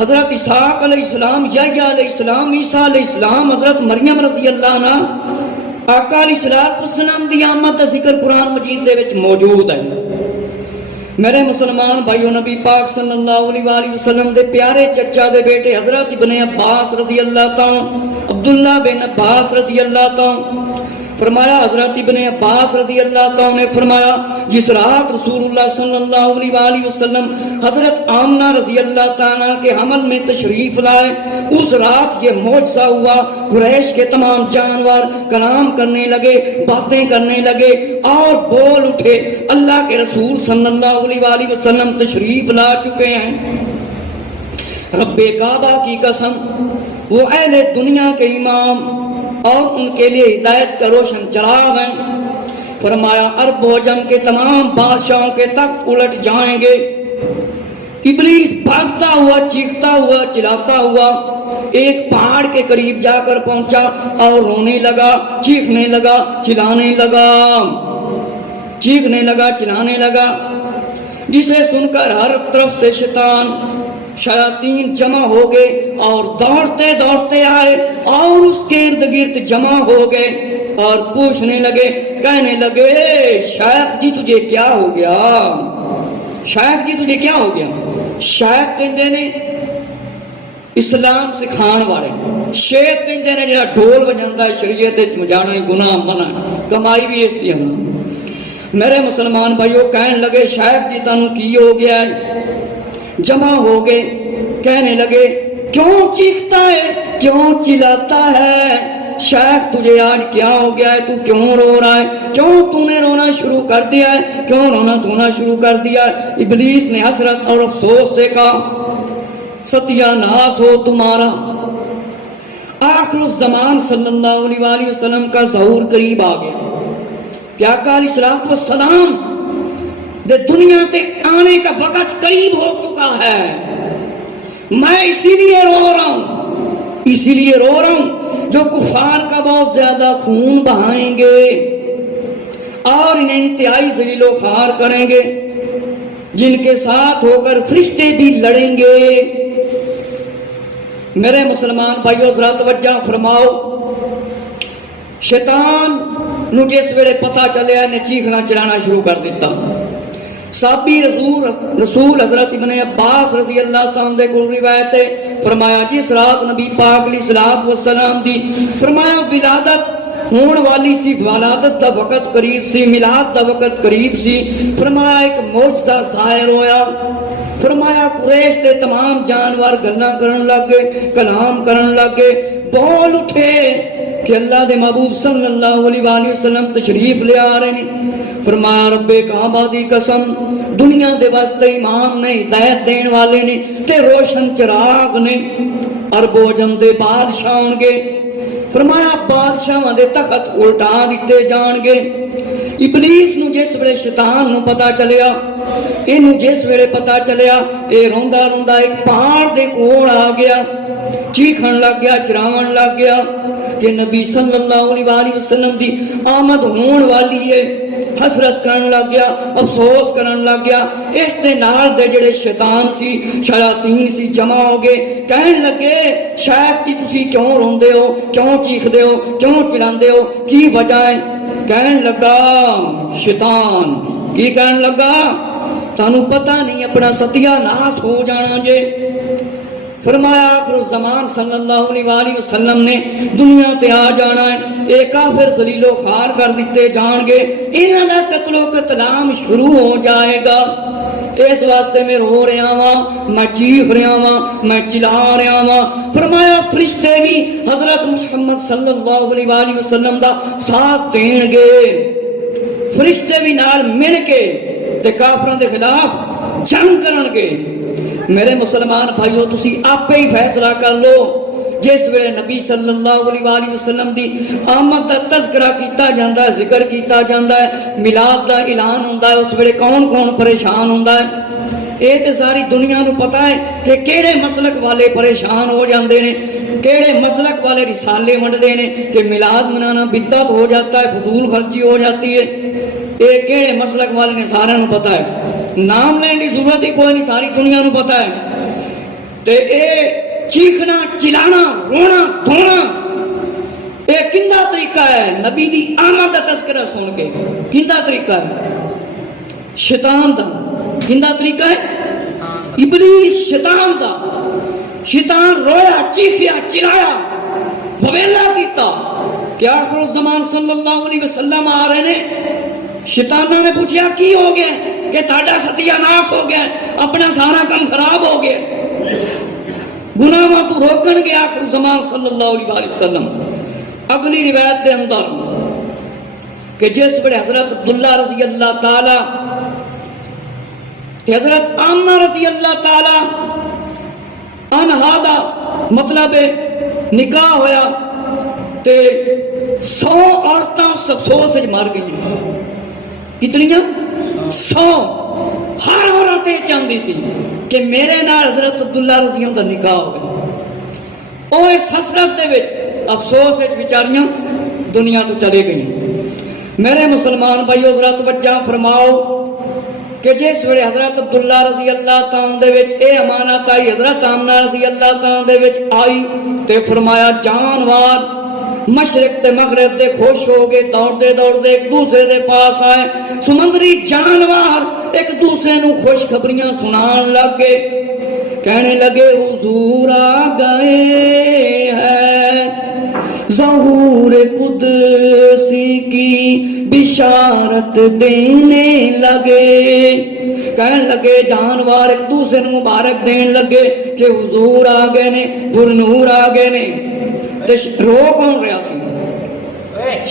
حضرت اسحاق علیہ السلام، یحییٰ علیہ السلام، عیسیٰ علیہ السلام، حضرت مریم رضی اللہ عنہ، آقا علیہ السلام دی آمد دا ذکر قرآن مجید دے وچ موجود ہے۔ میرے مسلمان بھائیو، نبی پاک صلی اللہ علیہ وآلہ وسلم دے پیارے چچا دے بیٹے حضرت ابن عباس رضی اللہ تعالیٰ، عبداللہ بن عباس رضی اللہ تعالیٰ فرمایا، حضرت ابن عباس رضی اللہ تعالیٰ نے فرمایا، جس رات رسول اللہ صلی اللہ علیہ وآلہ وسلم حضرت آمنہ رضی اللہ تعالیٰ کے حمل میں تشریف لائے، اس رات یہ معجزہ ہوا۔ قریش کے تمام جانور کلام کرنے لگے، باتیں کرنے لگے اور بول اٹھے، اللہ کے رسول صلی اللہ علیہ وآلہ وسلم تشریف لا چکے ہیں۔ رب کعبہ کی قسم، وہ اہل دنیا کے امام اور ان کے لیے ہدایت کا روشن چراغ ہیں۔ فرمایا عرب و عجم کے تمام بادشاہوں کے تخت الٹ جائیں گے۔ ابلیس بھاگتا ہوا، چیختا ہوا، چلاتا ہوا ایک پہاڑ کے قریب جا کر پہنچا اور رونے لگا، چیخنے لگا، چلانے لگا، چیخنے لگا، چلانے لگا، جسے سن کر ہر طرف سے شیاطین جمع ہو گئے اور دوڑتے دوڑتے آئے اور اس کے ارد گرد جمع ہو گئے اور پوچھنے لگے، کہنے لگے، شیخ جی تجھے کیا ہو گیا؟ شیخ جی تجھے کیا ہو گیا؟ شیخ کہندے نے اسلام سکھان والے، شیخ کہندے نے جڑا ڈھول بجاندا ہے شریعت وچ مجانا گناہ منع، کمائی بھی اس دی حرام۔ میرے مسلمان بھائیو، کہنے لگے، شیخ جی تانوں کی ہو گیا ہے؟ جمع ہو گئے، کہنے لگے، کیوں چیختا ہے، کیوں چلاتا ہے؟ شیخ تجھے آج کیا ہو گیا ہے؟ تو کیوں رو رہا ہے؟ کیوں تو نے رونا شروع کر دیا ہے؟ کیوں رونا دھونا شروع کر دیا ہے؟ ابلیس نے حسرت اور افسوس سے کہا، ستیہ ناس ہو تمہارا، آخر الزمان صلی اللہ علیہ وآلہ وسلم کا ظہور قریب آ گیا۔ کیا آقا علیہ السلام دے دنیا تے آنے کا وقت قریب ہو چکا ہے، میں اسی لیے رو رہا ہوں، اسی لیے رو رہا ہوں جو کفار کا بہت زیادہ خون بہائیں گے اور انہیں انتہائی ذلیل و خوار کریں گے، جن کے ساتھ ہو کر فرشتے بھی لڑیں گے۔ میرے مسلمان بھائیو ذرا توجہ فرماؤ، شیطان نو جس ویلے پتہ چلیا نے چیخنا چلانا شروع کر دیتا۔ صحابی رسول حضرت ابن عباس رضی اللہ تعالیٰ کو روایت ہے، فرمایا جس رات نبی پاک علیہ السلام دی فرمایا ولادت ہون والی سی، ولادت دا وقت قریب سی، میلاد دا وقت قریب سی، فرمایا ایک معجزہ ظاہر ہویا۔ فرمایا قریش دے تمام جانور گلاں کرن لگ گئے، کلام کرن لگ گئے، بول اٹھے کہ اللہ دے محبوب صلی اللہ علیہ وآلہ وسلم تشریف لے آ رہے ہیں۔ فرمایا رب کعبہ دی قسم، دنیا دے واسطے امام نے، ہدایت دین والے نے تے روشن چراغ نے، عرب و عجم دے بادشاہ ہون گے۔ فرمایا بادشاہاں دے تخت الٹا دیتے جان گے۔ ابلیس نو جس ویلے شیطان نو پتا چلیا، اینو جس ویلے پتا چلیا، اے روندا روندا ایک پہاڑ دے کول آ گیا، چیخن لگ گیا، چراون لگ گیا کہ نبی صلی اللہ علیہ وآلہ وسلم دی آمد ہون والی ہے۔ حسرت کرن لگ گیا، افسوس کرن لگ گیا۔ اس دے نال دے جڑے شیطان سی، شیاطین سی جمع ہو گئے، کہن لگے، شاید کہ تسی کیوں روندے ہو، کیوں چیخدے ہو، کیوں چلاندے ہو، کی وجہ ہے؟ کہن لگا شیطان، کی کہن لگا؟ تانوں پتہ نہیں اپنا ستیہ ناس ہو جانا جے۔ فرمایا آخر الزمان صلی اللہ علیہ وآلہ وسلم نے دنیا تے آ جانا ہے، ایک کافر ذلیل و خوار کر دیتے جان گے، انہاں دا قتل و قتلام شروع ہو جائے گا۔ اس واسطے میں رو رہا ہاں، میں چیخ رہا ہاں، میں چلا رہا ہاں۔ فرمایا فرشتے بھی حضرت محمد صلی اللہ علیہ وآلہ وسلم دا ساتھ دین گے، فرشتے بھی نال مل کے تے کافراں دے خلاف جنگ کرن گے۔ میرے مسلمان بھائیو تسی آپ ہی فیصلہ کر لو، جس ویلے نبی صلی اللہ علیہ وآلہ وسلم دی آمد دا تذکرہ کیتا جاندہ ہے، ذکر کیتا جاندہ ہے، میلاد دا اعلان ہوندہ ہے، اس ویلے کون کون پریشان ہوندہ ہے؟ اے تے ساری دنیا نو پتہ ہے کہ کیڑے مسلک والے پریشان ہو جاندے نے، کیڑے مسلک والے رسالے منڈدے نے کہ میلاد منانا بدعت ہو جاتا ہے، فضول خرچی ہو جاتی ہے۔ اے کیڑے مسلک والے نے سارے نو پتہ ہے، نام لینے کی ضرورت ہی کوئی نہیں، ساری دنیا نو پتہ ہے۔ تے اے چیخنا چلانا رونا دھونا اے کندہ طریقہ ہے نبی دی آمد دا تذکرہ سن کے؟ کندہ طریقہ ہے؟ شیطان دا. کندہ طریقہ ہے؟ ابلیس شیطان دا. شیطان رویا چیخیا چلایا بویلا کیتا کہ آخر الزمان صلی اللہ علیہ وسلم آ رہے نے. شیطانہ نے پوچھا کی ہو گیا کہ تاڑا ستیہ ناس ہو گیا اپنا سارا کام خراب ہو گیا. گناہ تو روکن گیا آخر الزمان صلی اللہ علیہ وسلم. اگلی روایت دے اندر کہ جس بڑے حضرت عبداللہ رضی اللہ تعالی کہ حضرت آمنہ رضی اللہ تعالی انہا مطلب نکاح ہویا تے 100 عورتاں افسوس سے مر گئی. کتنیاں؟ 100. ہر عورتیں چاہتی سی کہ میرے نال حضرت عبداللہ رضی اللہ دا نکاح ہوئے. او اس حسرت دے وچ افسوس وچ بیچاریاں دنیا تو چلے گئی. میرے مسلمان بھائیو ذرا توجہ فرماؤ کہ جس ویلے حضرت عبداللہ رضی اللہ تعالیٰ دے وچ اے امانت آئی حضرت آمنہ رضی اللہ تعالیٰ دے وچ آئی تے فرمایا جانوار مشرق تے مغرب دے خوش ہو گئے دوڑ دے ایک دوسرے دے پاس آئے. سمندری جانوار ایک دوسرے نو خوشخبریاں سنان لگ گئے. کہنے لگے حضور آ گئے ہیں ظہور قدسی کی بشارت دینے لگے. کہنے لگے جانوار ایک دوسرے نو مبارک دین لگے کہ حضور آ گئے نے پر نور آ گئے نے. رو کون رہا سی؟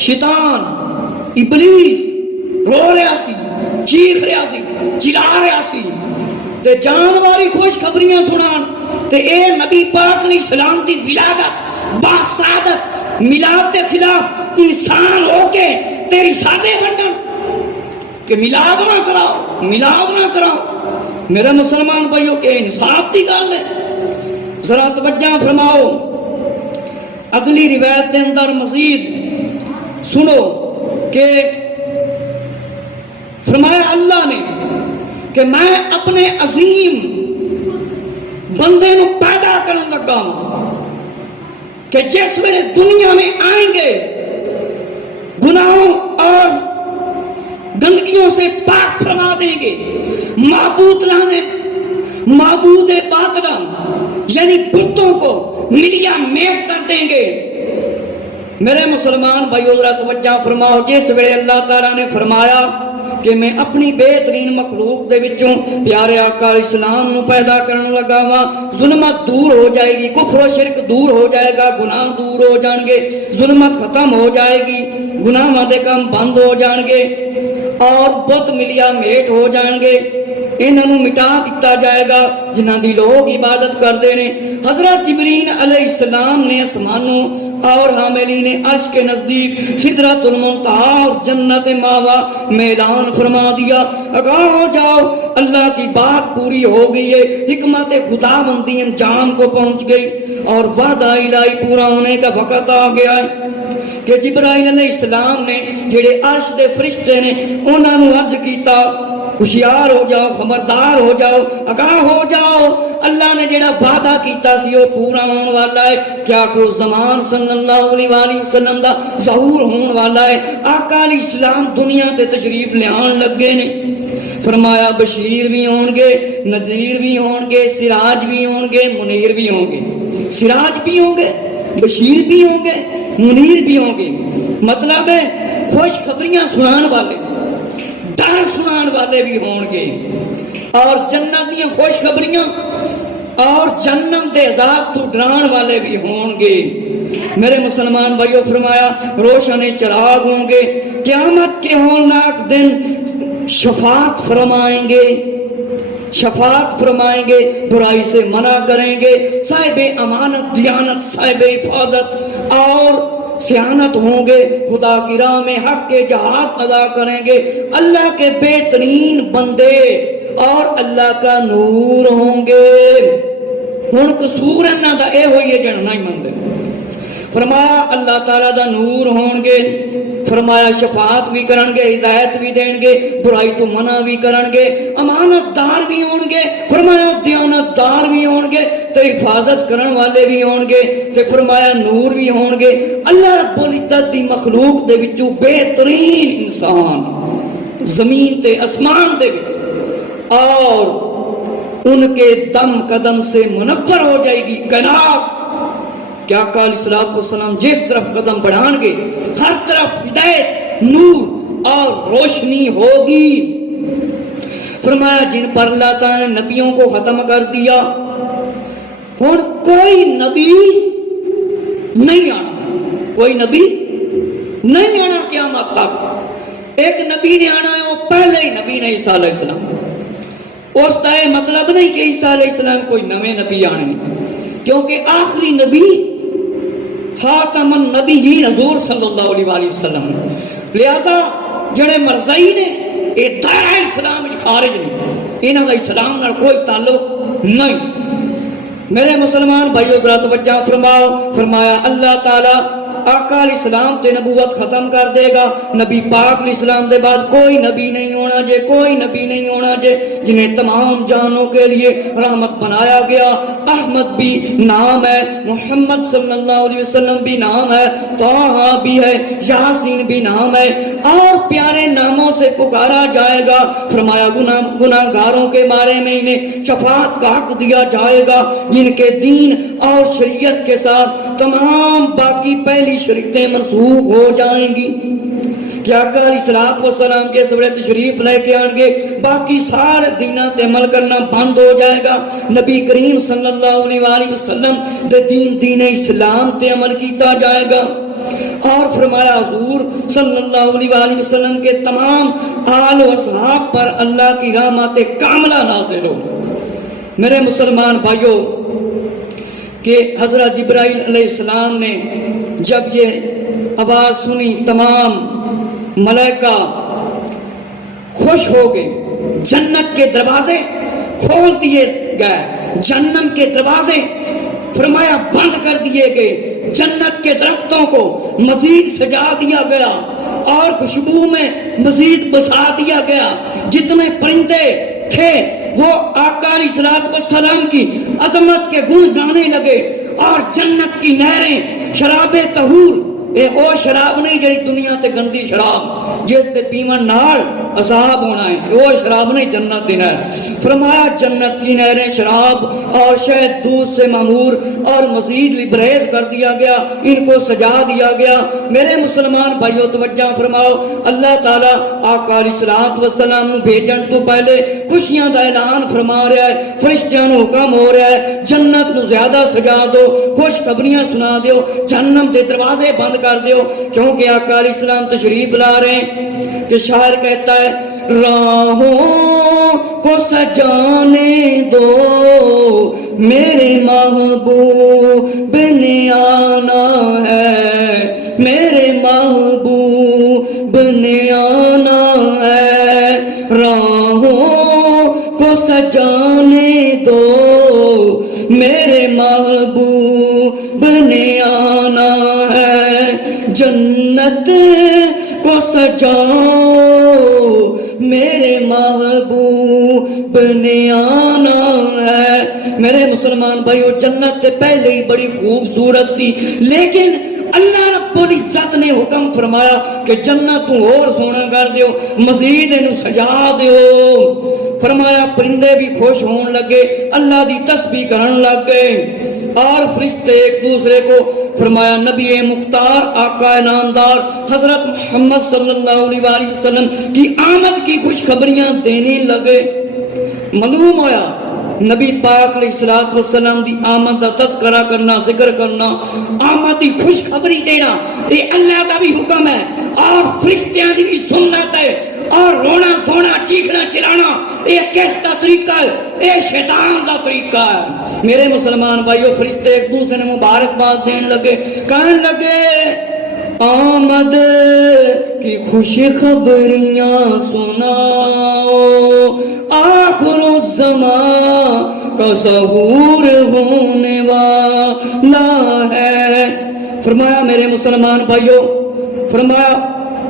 شیطان ابلیس رو رہا سی چیخ رہا سی چلا رہا سی تے جانواری خوش خبریاں سنان تے اے نبی پاک علیہ السلام دی ولادت باسعادت میلاد دے خلاف انسان ہو کے تیری سادے بنن کہ میلاد نہ کراؤ. میرے مسلمان بھائیوں کے انصاف دی گل ہے. ذرا توجہ فرماؤ. اگلی روایت دے اندر مزید سنو کہ فرمایا اللہ نے کہ میں اپنے عظیم بندے نو پیدا کرنے لگا ہوں کہ جس ویلے دنیا میں آئیں گے گناہوں اور گندگیوں سے پاک فرما دیں گے. معبود باطلا یعنی بتوں کو ملیا میٹ کر دیں گے. میرے مسلمان بھائیو ذرا توجہ فرماؤ. جس ویلے اللہ تعالیٰ نے فرمایا کہ میں اپنی بہترین مخلوق دے وچوں پیارے آقا علیہ السلام نو پیدا کرنے لگا ہوا ظلمت دور ہو جائے گی کفر و شرک دور ہو جائے گا گناہ دور ہو جان گے ظلمت ختم ہو جائے گی گناہ دے کام بند ہو جان گے اور بت ملیا میٹ ہو جان گے. انہوں مٹا دیتا جائے گا جنہاں دی لوگ عبادت کردے نے. حضرت جبرائیل علیہ السلام نے آسمانوں اور حاملین عرش کے نزدیک سدرۃ المنتہا اور جنت ماوا میں اعلان فرما دیا آگاہ ہو جاؤ اللہ کی بات پوری ہو گئی ہے حکمت خدا بندی انجام کو پہنچ گئی اور وعدہ الہی پورا ہونے کا وقت آ گیا ہے. کہ جبرائیل علیہ السلام نے جڑے عرش دے فرشتے نے انہاں نو عرض کیتا ہوشیار ہو جاؤ خبردار ہو جاؤ آگاہ ہو جاؤ اللہ نے جڑا وعدہ کیتا سی وہ پورا ہونے والا ہے. کیا آخر زمان صلی اللہ علیہ وسلم دا ظہور ہونے والا ہے. آقا علیہ السلام دنیا تے تشریف لے آن لگے نے. فرمایا بشیر بھی ہون گے نذیر بھی ہون گے سراج بھی ہون گے منیر بھی ہوں گے. سراج بھی ہوں گے بشیر بھی ہوں گے منیر بھی ہوں گے. مطلب ہے خوش خبریاں سنان والے ڈر سنان والے بھی ہون گے اور جنت دیاں خوش خبریاں اور جنم دے عذاب تو ڈران والے بھی ہون گے. میرے مسلمان بھائیو فرمایا روشن چراغ ہوں گے قیامت کے ہولناک دن شفاعت فرمائیں گے برائی سے منع کریں گے صاحب امانت دیانت صاحب حفاظت اور سیانت ہوں گے خدا کی راہ میں حق کے جہاد ادا کریں گے اللہ کے بہترین بندے اور اللہ کا نور ہوں گے. ہن قصور انہاں دا اے ہوئی ہے جڑا نہیں مندے. فرمایا اللہ تعالیٰ دا نور ہون گے فرمایا شفاعت بھی کرن گے، ہدایت بھی دین گے، برائی تو منع بھی کرن گے، امانت دار بھی ہون گے، فرمایا دیانت دار بھی ہون گے، تے حفاظت کرن والے بھی ہون گے، تے فرمایا نور بھی ہون گے۔ اللہ رب العزت دی مخلوق دے وچوں بہترین انسان زمین تے اسمان دے وچ، اور ان کے دم قدم سے منور ہو جائے گی کائنات۔ کیا آقا علیہ الصلوۃ والسلام جس طرف قدم بڑھائیں گے ہر طرف ہدایت، نور اور روشنی ہوگی۔ فرمایا جن پر اللہ تعالیٰ نے نبیوں کو ختم کر دیا، اور کوئی نبی نہیں آنا، کوئی نبی نہیں آنا قیامت تک۔ ایک نبی نے آنا ہے، وہ پہلے ہی نبی نے عیسیٰ علیہ السلام۔ اس کا یہ مطلب نہیں کہ عیسیٰ علیہ السلام کوئی نویں نبی آنے، کیونکہ آخری نبی خاتم النبیین حضور صلی اللہ علیہ وآلہ وسلم، لہذا جڑے مرزائی نے یہ دائرہ اسلام خارج نہیں، انہوں کا اسلام نال کوئی تعلق نہیں۔ میرے مسلمان بھائیو ذرا توجہ فرماؤ، فرمایا اللہ تعالیٰ آقا علیہ السلام تے نبوت ختم کر دے گا، نبی پاک علیہ السلام دے بعد کوئی نبی نہیں ہونا جے، کوئی نبی نہیں ہونا جے، جنہیں تمام جانوں کے لیے رحمت بنایا گیا۔ احمد بھی نام ہے، محمد صلی اللہ علیہ وسلم بھی نام ہے، طٰہٰ بھی ہے، یاسین بھی نام ہے، اور پیارے ناموں سے پکارا جائے گا۔ فرمایا گناہگاروں کے بارے میں انہیں شفاعت کا حق دیا جائے گا، جن کے دین اور شریعت کے ساتھ تمام باقی پہلی شریعتیں منسوخ ہو جائیں گی۔ کیا آقا علیہ الصلوۃ والسلام کے سورہ تشریف لے کے آن گے، باقی سارے دینات عمل کرنا بند ہو جائے گا۔ نبی کریم صلی اللہ علیہ وآلہ وسلم دے دین اسلام تے عمل کیتا جائے گا، اور فرمایا حضور صلی اللہ علیہ وآلہ وسلم کے تمام آل و اصحاب پر اللہ کی رحمت کاملہ نازل ہو۔ میرے مسلمان بھائیوں، کہ حضرت جبرائیل علیہ السلام نے جب یہ آواز سنی، تمام ملائکہ خوش ہو گئے، جنت کے دروازے کھول دیے گئے، جہنم کے دروازے فرمایا بند کر دیے گئے، جنت کے درختوں کو مزید سجا دیا گیا اور خوشبو میں مزید بسا دیا گیا۔ جتنے پرندے تھے وہ آقا علیہ الصلوۃ والسلام کی عظمت کے گن گانے لگے، اور جنت کی نہریں شراب طہور، اے او شراب نہیں جڑی دنیا تے گندی شراب جس تے پیون نال عذاب ہونا ہے، وہ شراب نہیں جنت دی نہر۔ فرمایا جنت کی نہریں شراب اور شہد دودھ سے معمور اور مزید لبریز کر دیا گیا، ان کو سجا دیا گیا۔ میرے مسلمان بھائیو توجہ فرماؤ، اللہ تعالیٰ آقا علیہ الصلوۃ والسلام بھیجن تو پہلے خوشیاں دا اعلان فرما رہا ہے، فرشتیاں نو حکم ہو رہا ہے جنت نو زیادہ سجا دو، خوشخبریاں سنا دیو، جہنم دے دروازے بند کر دیو، کیونکہ آقا علیہ السلام تشریف لا رہے ہیں۔ کہ شاعر کہتا ہے راہوں کو سجانے دو میرے محبوب نے آنا ہے، میرے محبوب نے آنا ہے، راہوں کو سجانے دو میرے محبوب نے آنا ہے، جنت کو سجاؤ میرے محبوب نے آنا ہے۔ میرے مسلمان بھائیو، جنت تے پہلے ہی بڑی خوبصورت سی، لیکن اللہ رب العزت نے حکم فرمایا کہ جنت تو اور سونا کر دیو، مزید انہوں سجا دیو۔ فرمایا پرندے بھی خوش ہون لگے، اللہ دی تسبیح کرن لگ گئے، اور فرشتے ایک دوسرے کو فرمایا نبی مختار آقا نامدار حضرت محمد صلی اللہ علیہ وآلہ وسلم کی آمد کی خوشخبریاں دینے لگے۔ معلوم ہویا نبی پاک علیہ الصلوۃ والسلام دی آمد دا تذکرہ کرنا، ذکر کرنا، آمد دی خوشخبری دینا، یہ اللہ کا بھی حکم ہے اور فرشتیاں دی بھی سنت ہے، اور رونا دھونا چیخنا چلانا یہ کس کا طریقہ ہے؟ یہ شیطان کا طریقہ ہے۔ میرے مسلمان بھائیو، فرشتے ایک دوسرے نے مبارکباد دین لگے، کہنے لگے آمد کی خوش خبریاں سناؤ، آخر الزمان کا ظہور ہونے والا ہے۔ فرمایا میرے مسلمان بھائیو، فرمایا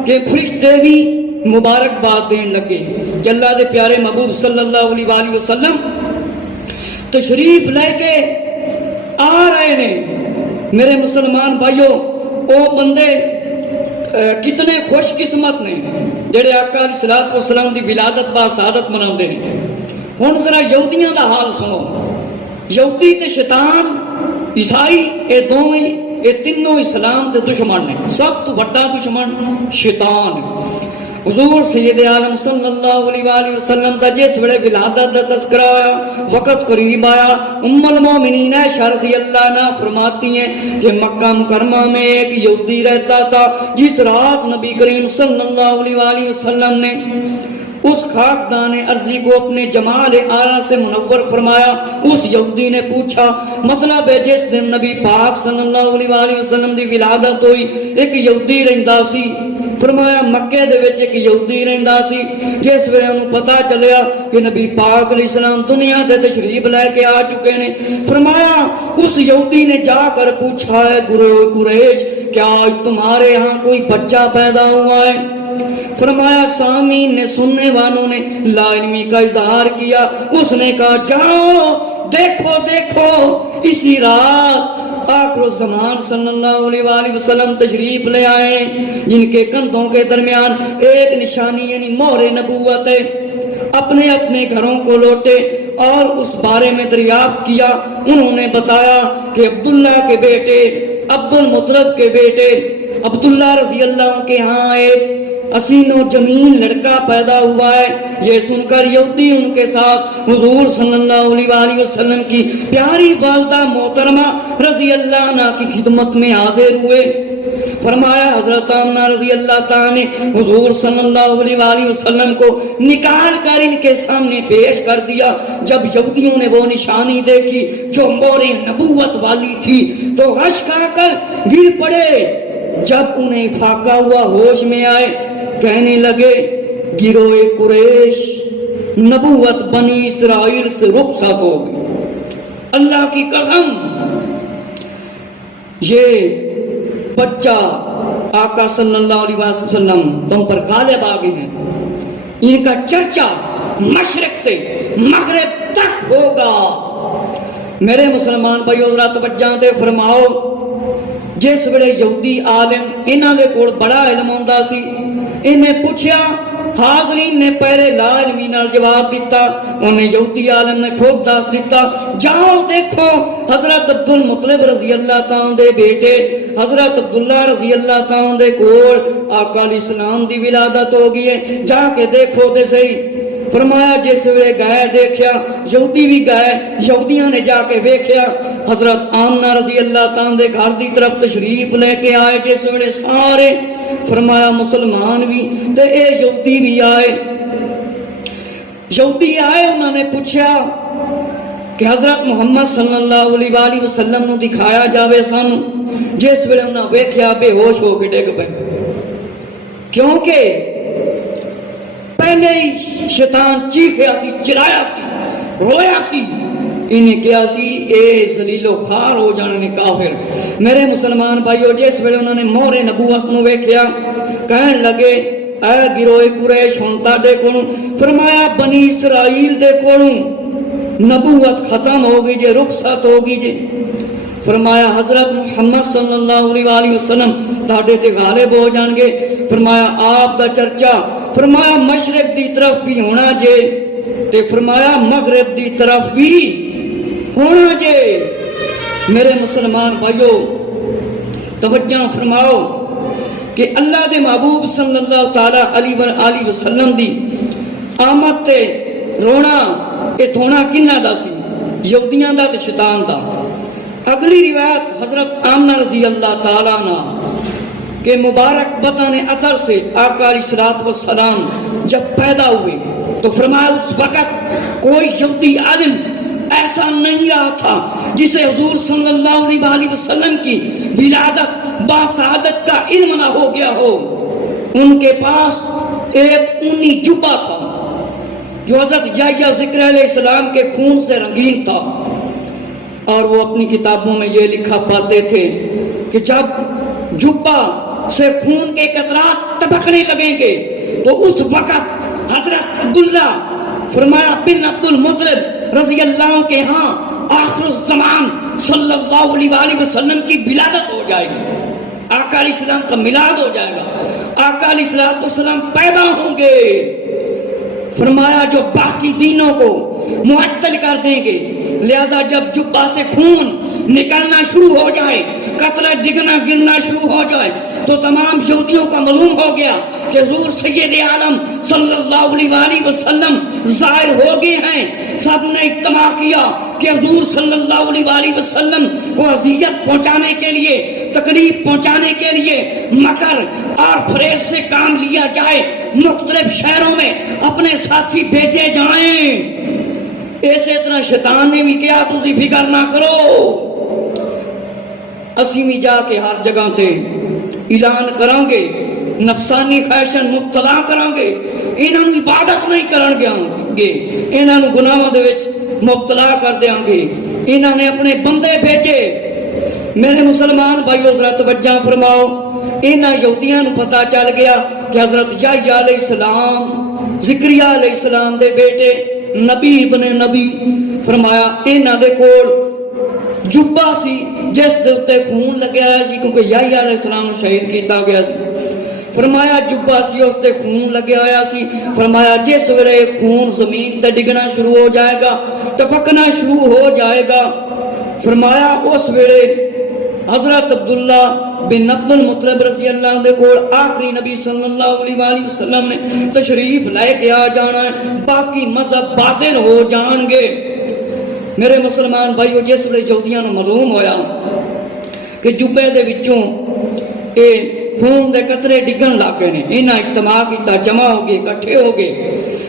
کہ فرشتے بھی مبارکباد دین لگے کہ اللہ دے پیارے محبوب صلی اللہ علیہ وآلہ وسلم تشریف لے کے آ رہے نے۔ میرے مسلمان بھائیو، او بندے کتنے خوش قسمت نے جڑے آقا علیہ الصلوۃ والسلام دی ولادت با سعادت مناندے نے۔ ہن ذرا یہودیاں دا حال سنو۔ یہودی تے شیطان عیسائی اے دوویں اے تینوں اسلام دے دشمن نے۔ سب تو بڑا دشمن شیطان ہے۔ حضور سید عالم صلی اللہ علیہ وآلہ وسلم دا جس ویلے ولادت دا تذکرہ آیا، وقت قریب آیا، ام المومنین عائشہ رضی اللہ عنہا فرماتی ہیں کہ مکہ مکرمہ میں ایک یہودی رہتا تھا جس رات نبی کریم صلی اللہ علیہ وآلہ وسلم نے اس خاکدان ارضی کو اپنے جمال آرا سے منور فرمایا۔ اس یہودی نے پوچھا، مطلب ہے جس دن نبی پاک صلی اللہ علیہ وآلہ وسلم دی ولادت ہوئی ایک یہودی رہندا سی۔ فرمایا مکے دے وچ ایک یہودی رہندا سی، جس ویلے انہوں پتہ چلیا کہ نبی پاک علیہ السلام دنیا دے تشریف لے کے آ چکے نے، فرمایا اس یہودی نے جا کر پوچھا ہے گروہ قریش کیا آج تمہارے ہاں کوئی بچہ پیدا ہوا ہے؟ فرمایا سامعین نے، سننے والوں نے لا علمی کا اظہار کیا۔ اس نے کہا جاؤ دیکھو دیکھو، اسی رات آخر الزمان صلی اللہ علیہ وآلہ وسلم تشریف لے آئے جن کے کندھوں کے درمیان ایک نشانی یعنی مہر نبوت ہے۔ اپنے اپنے گھروں کو لوٹے اور اس بارے میں دریافت کیا۔ انہوں نے بتایا کہ عبداللہ کے بیٹے عبد المطلب کے بیٹے عبداللہ رضی اللہ کے ہاں ایک حسین و جمیل لڑکا پیدا ہوا ہے۔ یہ سن کر یہودی ان کے ساتھ حضور صلی اللہ علیہ وآلہ وسلم کی پیاری والدہ محترمہ رضی اللہ عنہ کی خدمت میں حاضر ہوئے۔ فرمایا حضرت آمنہ رضی اللہ تعالیٰ نے حضور صلی اللہ علیہ وآلہ وسلم کو نکال کر ان کے سامنے پیش کر دیا۔ جب یہودیوں نے وہ نشانی دیکھی جو مہر نبوت والی تھی تو غش کھا کر گر پڑے۔ جب انہیں فاقہ ہوا ہوش میں آئے، کہنے لگے گروہ قریش نبوت بنی اسرائیل سے رخصت ہو گئی۔ اللہ کی قسم یہ بچہ آقا صلی اللہ علیہ وسلم تم پر غالب آ گئے ہیں، ان کا چرچا مشرق سے مغرب تک ہوگا۔ میرے مسلمان بھائیو ذرا توجہ دے فرماؤ، جس ویلے یہودی عالم انہاں دے کول بڑا علم ہوندا سی، انہیں پوچھیا، حاضرین نے پہلے لا علمی نال جواب دیتا، انہیں یہودی عالم نے خود دس دیتا، جاؤ دیکھو حضرت عبد المطلب رضی اللہ تعالیٰ دے بیٹے حضرت عبداللہ رضی اللہ تعالیٰ دے کول آقا علیہ السلام دی ولادت ہو گئی ہے، جا کے دیکھو دے صحیح۔ فرمایا جس ویلے گئے دیکھیا، یہودی بھی گئے، یہودیاں نے جا کے ویکھیا، حضرت آمنہ رضی اللہ تعالیٰ دے گھر دی طرف تشریف لے کے آئے جس ویلے سارے، فرمایا مسلمان بھی تے اے یہودی بھی آئے۔ یہودی آئے، انہوں نے پوچھا کہ حضرت محمد صلی اللہ علیہ وآلہ وسلم نو دکھایا جاوے سانو۔ جس ویلے انہوں نے ویکھیا بے ہوش ہو کے ڈگ پے، کیونکہ پہلے ہی شیطان چیخیا سی، چلایا سی، رویا سی، انہیں کیا سی اے ذلیل و خوار ہو جانے نے کافر۔ میرے مسلمان بھائیو جس ویلے انہوں نے مہر نبوت نو ویکھیا، کہن لگے اے گروہ قریش ہن تاڈے کولوں، فرمایا بنی اسرائیل دے کولوں نبوت ختم ہو گئی جے، رخصت ہو گئی جے۔ فرمایا حضرت محمد صلی اللہ علیہ وآلہ وسلم تاڈے تے غالب ہو جان گے۔ فرمایا آپ دا چرچا، فرمایا مشرق دی طرف بھی ہونا جے تے فرمایا مغرب دی طرف بھی ہونا جے۔ میرے مسلمان بھائیو توجہ فرماؤ کہ اللہ دے محبوب صلی اللہ تعالی علیہ وآلہ وسلم دی آمد تے رونا اے دھونا کنہ دا سی؟ یہودیاں دا تے شیطان دا۔ اگلی روایت حضرت آمنہ رضی اللہ تعالیٰ عنہ کہ مبارک بطن عطر سے آقا علیہ السلام جب پیدا ہوئے تو فرمایا اس وقت کوئی یہودی عالم ایسا نہیں رہا تھا جسے حضور صلی اللہ علیہ وآلہ وسلم کی ولادت باسعادت کا علم نہ ہو گیا ہو۔ ان کے پاس ایک اونی جبہ تھا جو حضرت یحییٰ ذکر علیہ السلام کے خون سے رنگین تھا، اور وہ اپنی کتابوں میں یہ لکھا پاتے تھے کہ جب جبہ سے خون کے قطرات ٹپکنے لگیں گے تو اس وقت حضرت عبداللہ فرمایا بن عبد المطلب رضی اللہ کے ہاں آخر الزمان صلی اللہ علیہ وآلہ وسلم کی ولادت ہو جائے گی، آقا علیہ السلام کا میلاد ہو جائے گا، آقا علیہ السلام پیدا ہوں گے۔ فرمایا جو باقی دینوں کو معطل کر دیں گے، لہذا جب جبہ سے خون نکلنا شروع ہو جائے، قتل ڈگنا گرنا شروع ہو جائے، تو تمام یہودیوں کا معلوم ہو گیا کہ حضور سید عالم صلی اللہ علیہ وآلہ وسلم ظاہر ہو گئے ہیں۔ سب نے اجتماع کیا کہ حضور صلی اللہ علیہ وآلہ وسلم کو اذیت پہنچانے کے لیے، تکلیف پہنچانے کے لیے مکر اور فریب سے کام لیا جائے، مختلف شہروں میں اپنے ساتھی بھیجے جائیں۔ ایسے طرح شیطان نے بھی کیا، تسی فکر نہ کرو، اسی بھی جا کے ہر جگہ تے اعلان کریں گے، نفسانی خواہشاں مبتلا کریں گے، انہوں نے عبادت نہیں کرن گے، انہوں نے گناہوں دے وچ مبتلا کر دیاں گے۔ انہوں نے اپنے بندے بھیجے۔ میرے مسلمان بھائیو ذرا توجہ فرماؤ، انہاں یہودیاں نو پتہ چل گیا کہ حضرت یحییٰ علیہ السلام زکریا علیہ السلام دے بیٹے نبی ابن نبی، فرمایا انہاں دے کول جبہ سی جس دے اتے خون لگیا ہے سی، کیونکہ یحییٰ علیہ السلام شہید کیتا گیا سی۔ فرمایا جبہ سی اس تے خون لگیا ہوا سی، فرمایا جس ویلے خون زمین تے ڈگنا شروع ہو جائے گا، ٹپکنا شروع ہو جائے گا، فرمایا اس ویلے حضرت عبداللہ بن عبد المطلب رضی اللہ عنہ کول آخری نبی صلی اللہ علیہ وآلہ وسلم نے تشریف لے کے آ جانا ہے، باقی مذہب باطل ہو جان گے۔ میرے مسلمان بھائیو جس ویلے یہودیاں نوں معلوم ہویا کہ جبے دے وچوں اے خون دے قطرے ڈگن لگ گئے نے، انہاں اجتماع کیتا، جمع ہو گئے، اکٹھے ہو گئے،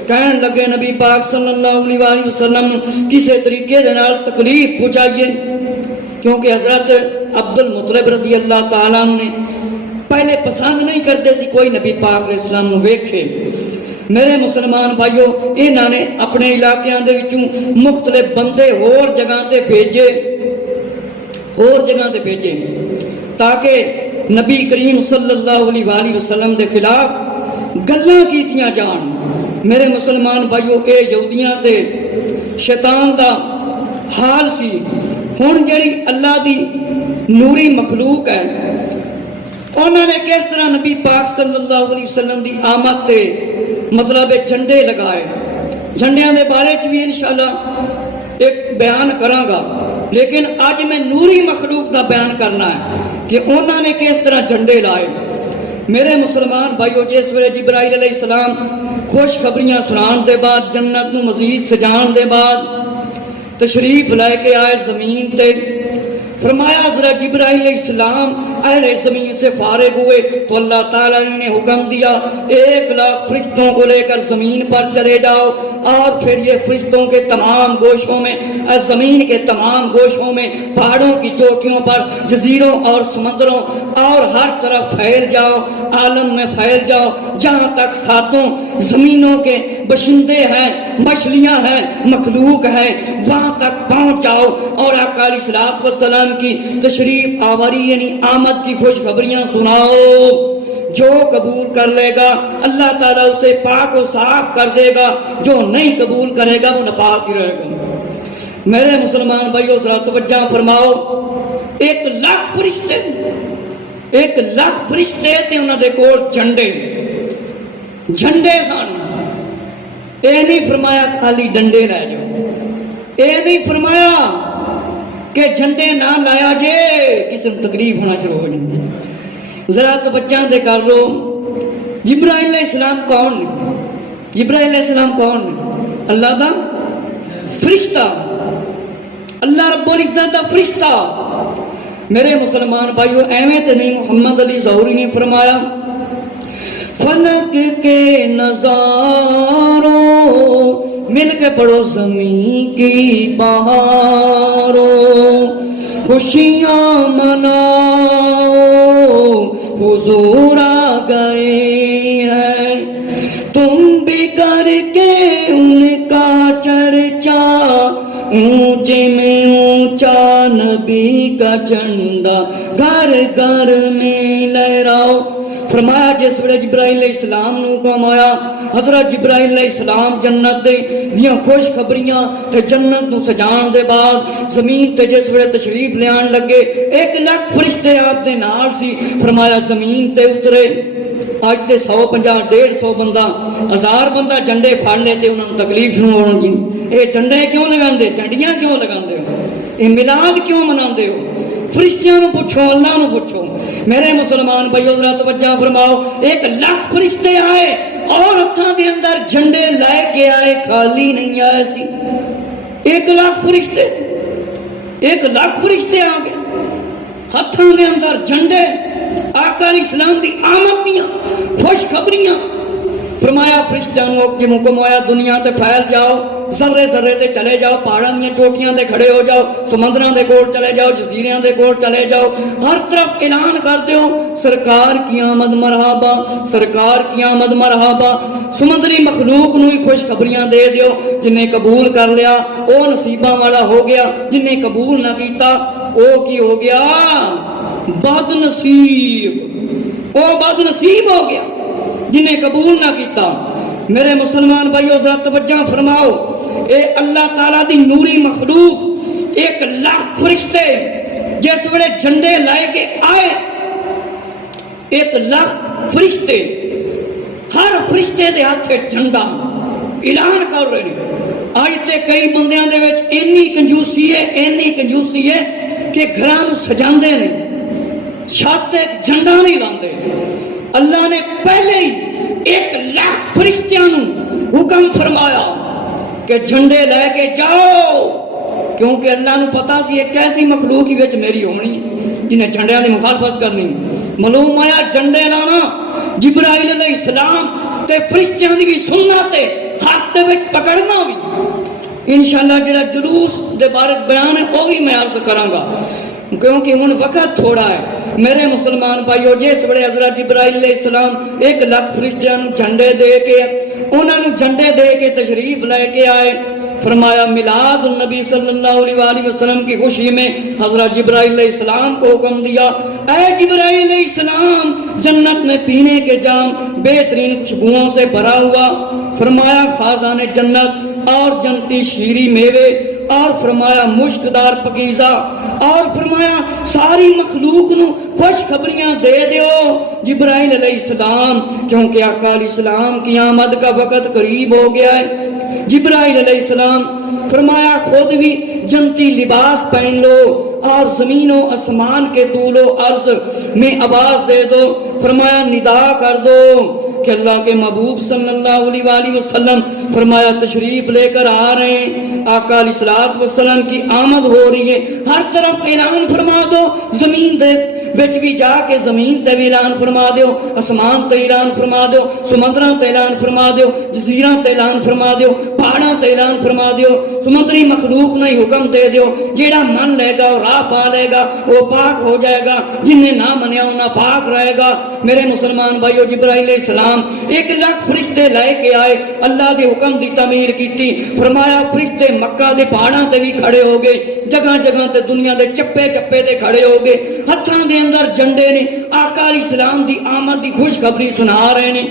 کہن لگے نبی پاک صلی اللہ علیہ وآلہ وسلم کسے طریقے دے نال تکلیف پہنچائیے، کیونکہ حضرت عبد المطلب رضی اللہ تعالیٰ نے پہلے پسند نہیں کرتے سی کوئی نبی پاک علیہ السلام نو ویکھے۔ میرے مسلمان بھائیو انہاں نے اپنے علاقیاں دے وچوں مختلف بندے اور جگہ تے بھیجے تاکہ نبی کریم صلی اللہ علیہ وآلہ وسلم دے خلاف گلاں کیتیاں جان۔ میرے مسلمان بھائیو اے یہودیاں تے شیطان دا حال سی۔ ہن جڑی اللہ دی نوری مخلوق ہے، انہوں نے کس طرح نبی پاک صلی اللہ علیہ وسلم دی آمد تے مطلب جھنڈے لگائے، جھنڈیاں دے بارے چ بھی انشاءاللہ ایک بیان کراں گا، لیکن آج میں نوری مخلوق دا بیان کرنا ہے کہ انہوں نے کس طرح جھنڈے لائے۔ میرے مسلمان بھائیو جس ویلے جبرائیل علیہ السلام خوش خبریاں سنان دے بعد، جنت نو مزید سجان دے بعد تشریف لے کے آئے زمین تے، فرمایا حضرت جبرائیل علیہ السلام اہل زمین سے فارغ ہوئے تو اللہ تعالیٰ نے حکم دیا 1,00,000 فرشتوں کو لے کر زمین پر چلے جاؤ، اور پھر یہ فرشتوں کے تمام گوشوں میں، زمین کے تمام گوشوں میں، پہاڑوں کی چوٹیوں پر، جزیروں اور سمندروں اور ہر طرف پھیل جاؤ، عالم میں پھیل جاؤ، جہاں تک ساتوں زمینوں کے بشندے ہیں، مچھلیاں ہیں، مخلوق ہیں، وہاں تک پہنچ جاؤ اور آقا علیہ السلام کی تشریف آوری یعنی آمد کی خوشخبریاں سناؤ۔ جو قبول کر لے گا اللہ تعالیٰ اسے پاک و صاف کر دے گا، جو نہیں قبول کرے گا وہ ناپاک ہی رہے گا۔ میرے مسلمان بھائیو ذرا توجہ فرماؤ، 1,00,000 فرشتے، 1,00,000 فرشتے تے انہاں دے کول جھنڈے سن۔ اے نہیں فرمایا خالی ڈنڈے لے جاؤ، اے نہیں فرمایا کہ جھنڈے نہ لایا جے کسی کو تکلیف ہونا شروع ہو جاتی۔ ذرا توجہ دے کر لو، جبرائیل علیہ السلام کون؟ جبرائیل علیہ السلام کون؟ اللہ دا فرشتہ، اللہ رب العزت دا فرشتہ۔ میرے مسلمان بھائیو ایویں تے نہیں، محمد علی ظہوری نے فرمایا فلک کے نظاروں مل کے پڑھو زمین کی بہاروں، خوشیاں مناؤ حضور آ گئے ہیں، تم بھی کر کے ان کا چرچا، اونچے میں اونچا نبی کا جھنڈا گھر گھر میں لہراؤ. فرمایا جس ویلے جبرائیل علیہ السلام نو حکم آیا، حضرت جبرائیل علیہ السلام جنت دے دیاں خوش خبریاں تے جنت نو سجان دے بعد زمین تے جس ویلے تشریف لے آن لگے 1 لاکھ فرشتے آپ دے نال سی. فرمایا زمین تے اترے. اج تے 150 150 بندہ 1000 بندہ جھنڈے پھڑ لے تے انہاں نوں تکلیف شروع ہون گی. اے جھنڈے کیوں لگاندے، جھنڈیاں کیوں لگاندے ہو، اے میلاد کیوں مناندے ہو؟ فرشتیاں نو پوچھو، اللہ نو پوچھو. میرے مسلمان بھائیو ذرا توجہ فرماؤ. 1 لاکھ فرشتے آئے اور ہتھاں دے اندر جھنڈے لے کے آئے، خالی نہیں آئے سی. 1 لاکھ فرشتے، 1 لاکھ فرشتے آ گئے، ہتھاں دے اندر جھنڈے، آقا علیہ السلام دی آمد دیاں خوش خبریاں. فرمایا فرشتیاں نو کہ حکم آیا دنیا تے پھیل جاؤ، ذرے ذرے تے چلے جاؤ، پہاڑاں دیاں چوٹیاں تے کھڑے ہو جاؤ، سمندراں دے کول چلے جاؤ، جزیریاں دے کول چلے جاؤ، ہر طرف اعلان کر دیو سرکار کی آمد مرحبا، سرکار کی آمد مرحبا. سمندری مخلوق نو ہی خوش خبریاں دے دیو. جن نے قبول کر لیا او نصیباں والا ہو گیا، جن نے قبول نہ کیتا او کی ہو گیا؟ بد نصیب. او بد نصیب ہو گیا جن نے قبول نہ کیتا. میرے مسلمان بھائیو ذرا توجہ فرماؤ. اے اللہ تعالیٰ دی نوری مخلوق 1 لاکھ فرشتے جس ویلے جھنڈے لائے کے آئے، 1 لاکھ فرشتے، ہر فرشتے دے ہاتھ جھنڈا اعلان کر رہے ہیں. اج تے کئی بندیاں دے وچ اینی کنجوسی ہے، اینی کنجوسی ہے کہ گھراں نوں سجاندے نے، چھت تے جھنڈا نہیں لاندے. اللہ نے پہلے ہی 1 لاکھ فرشتیاں نو حکم فرمایا کہ جھنڈے لے کے جاؤ، کیونکہ اللہ نو پتا سی ایک ایسی مخلوق ہی وچ میری ہونی جنہیں جھنڈیاں دی مخالفت کرنی. معلوم آیا جھنڈے لانا جبرائیل علیہ السلام تے فرشتیاں دی بھی سنت تے ہاتھ دے وچ پکڑنا بھی. انشاءاللہ جڑا جلوس دے بارے بیان ہے وہ بھی میں عرض کراں گا کیونکہ ہن وقت تھوڑا ہے. میرے مسلمان بھائیو جس ویلے حضرت جبرائیل علیہ السلام 1 لاکھ فرشتیاں نوں جھنڈے دے کے انہاں نوں جھنڈے دے کے تشریف لے کے آئے. فرمایا میلاد النبی صلی اللہ علیہ وآلہ وسلم کی خوشی میں حضرت جبرائیل علیہ السلام کو حکم دیا، اے جبرائیل علیہ السلام جنت میں پینے کے جام بہترین خوشبوؤں سے بھرا ہوا. فرمایا خازان جنت اور جنتی شیریں میوے، اور فرمایا مشکدار پکیزہ، اور فرمایا ساری مخلوق نو خوش خبریاں دے دیو جبرائیل علیہ السلام، کیونکہ آقا علیہ السلام کی آمد کا وقت قریب ہو گیا ہے. جبرائیل علیہ السلام فرمایا خود بھی جنتی لباس پہن لو اور زمین و آسمان کے طول و عرض میں آواز دے دو. فرمایا ندا کر دو کہ اللہ کے محبوب صلی اللہ علیہ وآلہ وسلم فرمایا تشریف لے کر آ رہے ہیں، آقا علیہ السلام کی آمد ہو رہی ہے. ہر طرف اعلان فرما دو، زمین دے وچ بھی جا کے زمین تے بھی اعلان فرما دیو، آسمان تے اعلان فرما دیو، سمندراں تے اعلان فرما دیو، جزیراں تے اعلان فرما دیو، پہاڑاں تے اعلان فرما دیو. سمندری مخلوق نے حکم دے دیو جیڑا من لے گا اور راہ پا لے گا وہ پاک ہو جائے گا، جن نے نہ منیا وہ نہ پاک رہے گا. میرے مسلمان بھائیو جبرائیل علیہ السلام 1 لاکھ فرشتے لے کے آئے، اللہ دے حکم دی تعمیر کیتی. فرمایا فرشتے مکہ دے پہاڑاں تے بھی کھڑے ہو گئے، جگہ جگہ تے دنیا دے چپے چپے تے کھڑے ہو گئے، ہتھاں دے اندر جھنڈے نے آقا علیہ السلام دی آمد دی خوشخبری سنا رہے نے.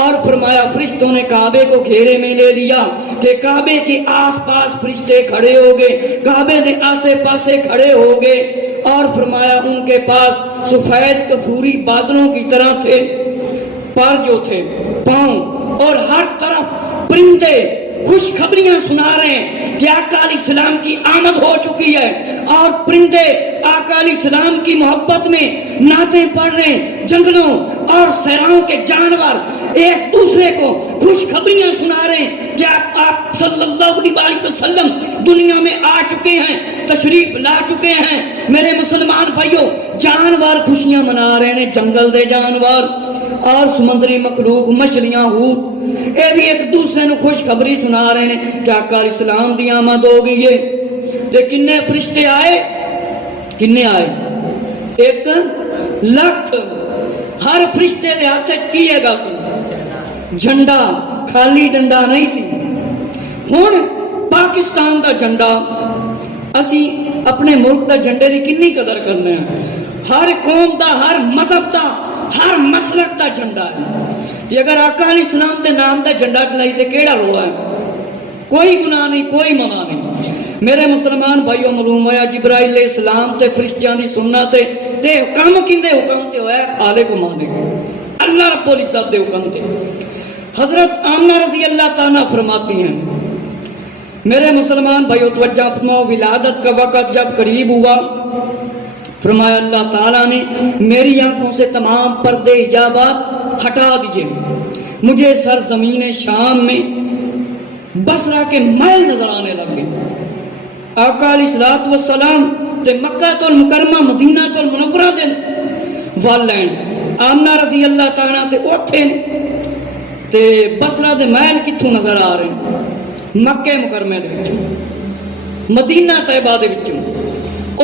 اور فرمایا فرشتوں نے کعبے کو گھیرے میں لے لیا کہ کعبے کے آس پاس فرشتے کھڑے ہو گئے، کعبے دے آسے پاسے کھڑے ہو گئے. اور فرمایا ان کے پاس سفید کفوری بادلوں کی طرح تھے پر جو تھے پاؤں، اور ہر طرف پرندے خوشخبریاں سنا رہے ہیں کہ آقا علیہ السلام کی آمد ہو چکی ہے. اور پرندے آقا علیہ السلام کی محبت میں نعتیں پڑھ رہے ہیں. جنگلوں اور صحراؤں کے جانور ایک دوسرے کو خوشخبریاں سنا رہے ہیں کہ آپ صلی اللہ علیہ وسلم دنیا میں آ چکے ہیں، تشریف لا چکے ہیں. میرے مسلمان بھائیوں جانور خوشیاں منا رہے ہیں، جنگل دے جانور اور سمندری مخلوق مچھلیاں ہونٹ اے بھی ایک دوسرے نو خوشخبری سنا رہے ہیں کہ آقا علیہ السلام دی آمد ہو گئی ہے. تے کنے فرشتے آئے، کنے آئے؟ 1 لاکھ. ہر فرشتے دے ہاتھ وچ کی ہے گا سی؟ جھنڈا، خالی ڈنڈا نہیں سی. ہن پاکستان دا جھنڈا اسی اپنے ملک دا جھنڈے دی کنی قدر کرنے ہیں. ہر قوم دا، ہر مذہب دا، ہر مسلک دا جھنڈا ہے. جی اگر آقا علیہ السلام دے نام تے جھنڈا چلائی تے کیڑا روڑا ہے؟ کوئی گناہ نہیں، کوئی منع نہیں. میرے مسلمان بھائیو معلوم ہویا جبرائیل علیہ السلام تے فرشتیاں دی سنت تے حکم کیندے حکم تے ہویا خالق و مالک اللہ رب العزت دے حکم تے. حضرت آمنہ رضی اللہ تعالیٰ فرماتی ہیں میرے مسلمان بھائیو توجہ فرماؤ، ولادت کا وقت جب قریب ہوا فرمایا اللہ تعالیٰ نے میری آنکھوں سے تمام پردے حجابات ہٹا دیجئے، مجھے سرزمین شام میں بصرہ کے محل نظر آنے لگے. آقا علیہ السلام تے مکہ تو المکرمہ مدینہ تو المنورہ دے والین آمنہ رضی اللہ تعالیٰ تے اوتھے تے بصرہ دے محل کتھوں نظر آ رہے ہیں؟ مکہ مکرمہ دے وچوں، مدینہ طیبہ دے وچوں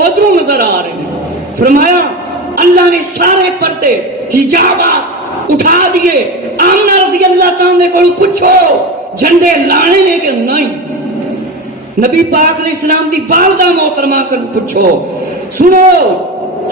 ادھروں نظر آ رہے ہیں. فرمایا اللہ نے سارے پردے حجابات اٹھا دیے. آمنہ رضی اللہ تعالیٰ کو پوچھو جھنڈے لانے نے کہ نہیں؟ نبی پاک علیہ السلام دی والدہ محترمہ کو پوچھو. سنو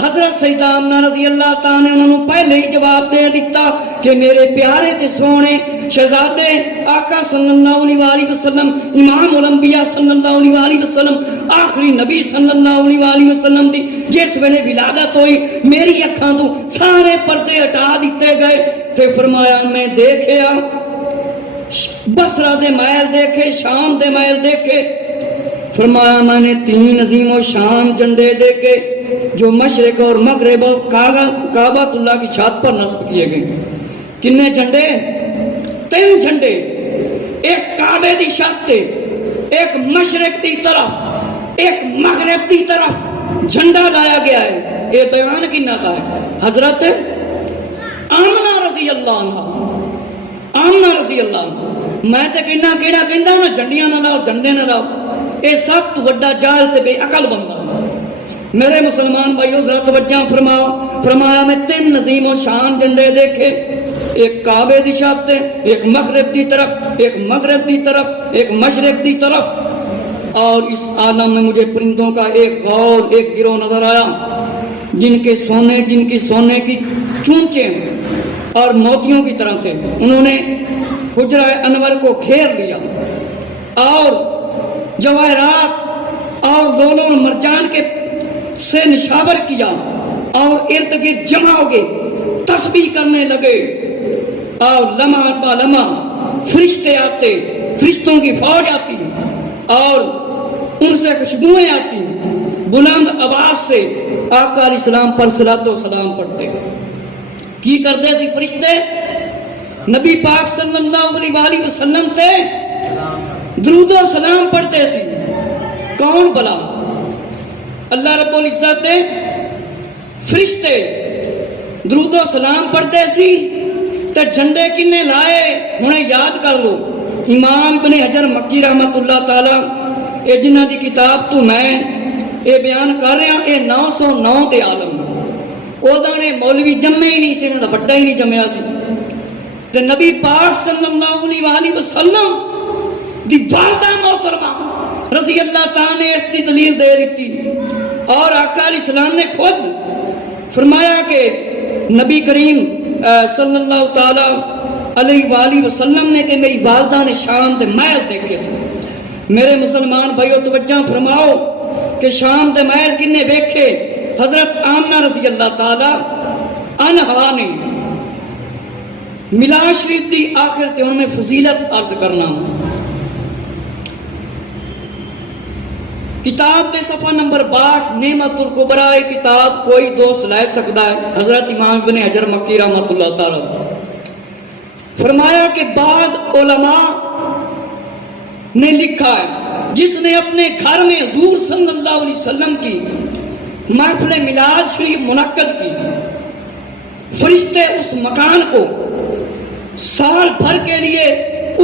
حضرت سیدہ آمنہ رضی اللہ تعالیٰ نے انہوں نے پہلے ہی جواب دے دیتا کہ میرے پیارے تے سونے شہزادے آقا صلی اللہ علیہ وسلم، امام الانبیاء صلی اللہ علیہ وسلم، آخری نبی صلی اللہ علیہ وسلم دی جس ویلے ولادت ہوئی میری اکھاں تو سارے پردے ہٹا دیتے گئے. تے فرمایا میں دیکھیا بصرہ دے محل دیکھے، شام دے محل دیکھے. فرمایا میں نے 3 عظیم و شان جھنڈے دیکھے جو مشرق اور مغرب اور کعبۃ اللہ کی چھت پر نصب کیے گئے. کتنے جھنڈے؟ 3 جھنڈے. ایک کعبے دی چھت تے، ایک مشرق دی طرف، ایک مغرب دی طرف جھنڈا لایا گیا ہے. یہ بیان کنا کا ہے؟ حضرت آمنہ رضی اللہ عنہ. آمنہ رضی اللہ عنہ. میں تے کہنا کیڑا کہندا نا جھنڈیاں نہ لاؤ، جھنڈے نہ لاؤ، اے سب تو بڑا جاہل تے بے عقل بندہ. میرے مسلمان بھائیو ذرا توجہ فرماؤ. فرمایا میں 3 عظیم و شان جھنڈے دیکھے، ایک کعبے دی چھت تے، ایک مغرب دی طرف، ایک مغرب دی طرف، ایک مشرق دی طرف. اور اس عالم میں مجھے پرندوں کا ایک غول، ایک گروہ نظر آیا جن کی سونے کی چونچیں اور موتیوں کی طرح تھے. انہوں نے حجرہ انور کو گھیر لیا اور جواہرات اور لولو مرجان کے سے نشاور کیا اور ارد گرد جمع ہو گئے، تسبیح کرنے لگے. اور لمحہ پا لمحہ فرشتے آتے، فرشتوں کی فوج آتی اور ان سے خوشبوئیں آتی. بلند آواز سے آقا علیہ السلام پر صلاۃ و سلام پڑھتے. کی کرتے سی فرشتے؟ نبی پاک صلی اللہ علیہ وسلم تے درود و سلام پڑھتے سی. کون بلا؟ اللہ رب العزت دے فرشتے درود و سلام پڑھتے سی. تے جھنڈے کنے لائے ہنے یاد کر لو. امام ابن حجر مکی رحمت اللہ تعالی اے جنہ دی کتاب تو میں اے بیان کر رہا، اے 909 دے عالم او دانے مولوی جمے ہی نہیں سی، انہاں دا بڑا ہی نہیں جمیا سی. تے نبی پاک صلی اللہ علیہ وسلم دی والدہ محترمہ رضی اللہ تعالیٰ نے اس کی دلیل دے دیتی. اور آقا علیہ السلام نے خود فرمایا کہ نبی کریم صلی اللہ تعالیٰ علیہ وآلہ وسلم نے کہ میری والدہ نے شام دے محل دیکھے سے. میرے مسلمان بھائیو توجہ فرماؤ کہ شام دے محل کنے دیکھے؟ حضرت آمنہ رضی اللہ تعالیٰ عنہا نے. ملا شریف دی آخر تے ان میں فضیلت عرض کرنا. کتاب دے صفحہ نمبر 62 نعمت الکبریٰ کتاب کوئی دوست لے سکتا ہے. حضرت امام ابن حجر مکی رحمت اللہ تعالی فرمایا کہ بعد علماء نے لکھا ہے جس نے اپنے گھر میں حضور صلی اللہ علیہ وسلم کی محفل میلاد شریف منعقد کی، فرشتے اس مکان کو سال بھر کے لیے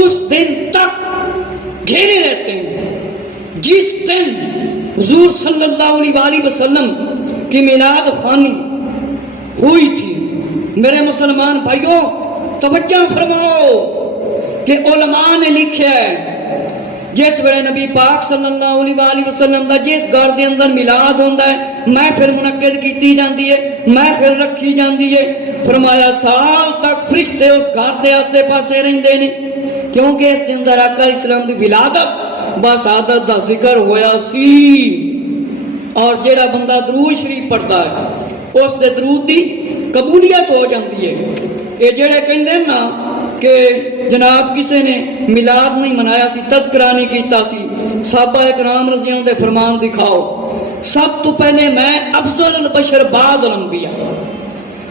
اس دن تک گھیرے رہتے ہیں جس دن حضور صلی اللہ علیہ وسلم کی میلاد خوانی ہوئی تھی. میرے مسلمان بھائیوں توجہ فرماؤ کہ علماء نے لکھا ہے جس ویلے نبی پاک صلی اللہ علیہ وآلہ وسلم دا جس گھر دے اندر میلاد ہوندا ہے محفل منعقد کیتی جاندی ہے محفل رکھی جاندی ہے فرمایا سال تک فرشتے اس گھر دے آسے پاسے رہندے نے کیونکہ اس دے اندر آقا علیہ السلام دی ولادت بسعادت دا ذکر ہویا سی اور جیڑا بندہ درود شریف پڑھتا ہے اس دے درود دی قبولیت ہو جاندی ہے یہ جڑے کہندے نا کہ جناب کسے نے میلاد نہیں منایا سی تذکرہ نہیں کیتا سی صحابہ اکرام رضی اللہ دے فرمان دکھاؤ سب تو پہلے میں افضل البشر بعد الانبیاء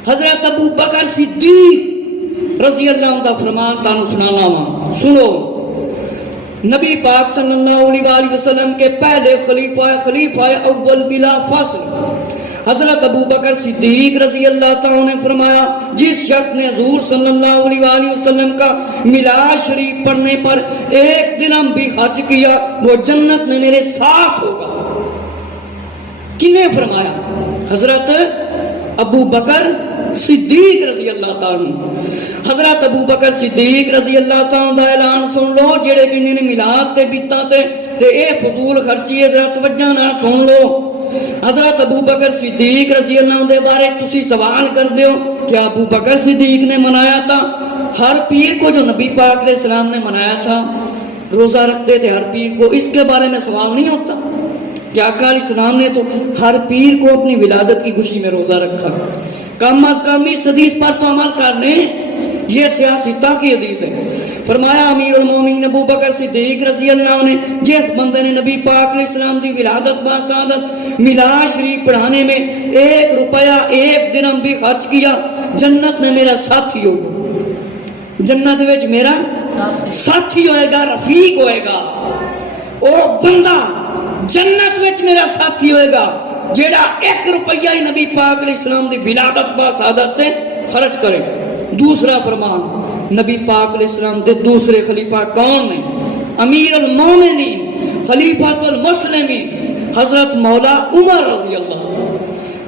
حضرت ابو بکر صدیق رضی اللہ عنہ دا فرمان تانوں سنانا وا سنو نبی پاک صلی اللہ علیہ وآلہ وسلم کے پہلے خلیفہ اول بلا فاصل حضرت ابو بکر صدیق رضی اللہ تعالیٰ نے فرمایا جس شخص نے حضور صلی اللہ علیہ وآلہ وسلم کا میلاد شریف پڑھنے پر ایک درہم بھی خرچ کیا وہ جنت میں میرے ساتھ ہوگا کنے فرمایا حضرت ابو بکر صدیق رضی اللہ تعالیٰ حضرت ابو بکر صدیق رضی اللہ تعالیٰ دا اعلان سن لو جڑے کہندے نے میلاد تے بیتاں تے اے فضول خرچی ہے ذرا توجہ نال سن لو حضرت ابو بکر صدیق رضی اللہ عنہ دے بارے تسی سوال کر دیو کیا ابو بکر صدیق نے منایا تھا ہر پیر کو جو نبی پاک علیہ السلام نے منایا تھا روزہ رکھتے تھے ہر پیر کو اس کے بارے میں سوال نہیں ہوتا کہ آقا علیہ السلام نے تو ہر پیر کو اپنی ولادت کی خوشی میں روزہ رکھا کم از کم اس حدیث پر تو عمل کرنے یہ سیاستہ کی حدیث ہے فرمایا امیر المومنین ابو بکر صدیق رضی اللہ عنہ نے جس بندے نے نبی پاک علیہ السلام دی ولادت باسعادت میلاد شریف پڑھانے میں 1 روپیہ 1 درہم بھی خرچ کیا جنت میں میرا ساتھی ہوگا جنت وچ میرا ساتھی ہوئے گا رفیق ہوئے گا او بندہ جنت وچ میرا ساتھی ہوئے گا جیڑا 1 روپیہ ہی نبی پاک علیہ السلام دی ولادت باسعادت تے خرچ کرے دوسرا فرمان نبی پاک علیہ السلام دے دوسرے خلیفہ کون ہیں امیر المومنین خلیفۃ المسلمین حضرت مولا عمر رضی اللہ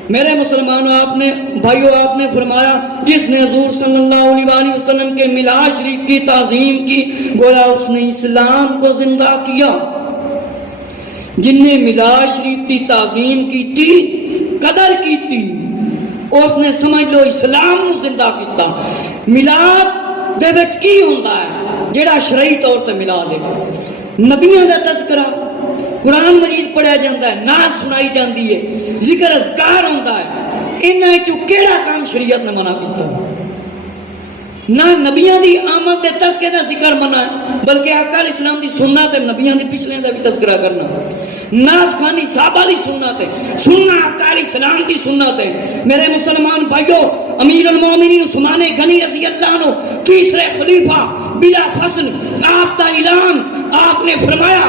میرے مسلمانوں آپ نے بھائیو آپ نے فرمایا جس نے حضور صلی اللہ علیہ وآلہ وسلم کے میلاد شریف کی تعظیم کی گویا اس نے اسلام کو زندہ کیا جن نے میلاد شریف کی تعظیم کی تھی قدر کی تھی اس نے سمجھ لو اسلام نو زندہ کیتا میلاد دے وچ کی ہوندا ہے جیڑا شرعی طور تے میلاد ہے نبیوں دا تذکرہ قرآن مجید پڑھیا جاندہ ہے نعت سنائی جاندی ہے ذکر اذکار ہوندا ہے انہاں چوں کیڑا کام شریعت نے منع کیتا نہ نبیوں دی آمد دے تذکرے دا ذکر منع ہے بلکہ آقا علیہ السلام دی سنت ہے نبیوں دی پچھلے دا بھی تذکرہ کرنا نعت خوانی صحابہ دی سنت ہے سننا آقا علیہ السلام دی سنت ہے میرے مسلمان بھائیو امیر المومنین عثمان غنی رضی اللہ عنہ تیسرے خلیفہ بلا فصل آپ کا اعلان آپ نے فرمایا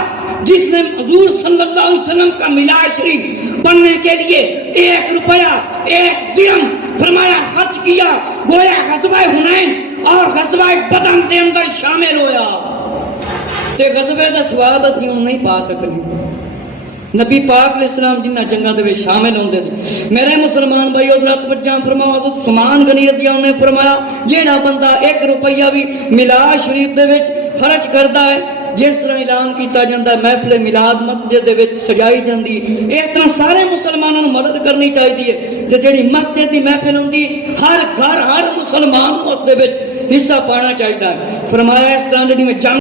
جس نے حضور صلی اللہ علیہ وسلم کا میلاد شریف پڑھنے کے لیے 1 روپیہ 1 درہم فرمایا خرچ کیا گویا غزوہ حنین اور غزوہ بدر دے اندر شامل ہویا تے غزوے دا ثواب اسی ہن نہیں پا سکنے نبی پاک علیہ السلام جنہ جنگاں دے وچ شامل ہوندے سی میرے مسلمان بھائی حضرت توجہ فرماؤ حضرت عثمان غنی رضی اللہ عنہ نے فرمایا جیڑا بندہ 1 روپیہ بھی میلاد شریف دے وچ خرچ کردا ہے جس طرح اعلان کیتا جاندہ ہے محفل میلاد مسجد دے وچ سجائی جاندی اس طرح سارے مسلمانوں مدد کرنی چاہیے تے جڑی مسجد دی محفل ہوندی ہر گھر ہر مسلمان اس دے وچ حصہ پانا چاہیے فرمایا اس طرح جڑی میں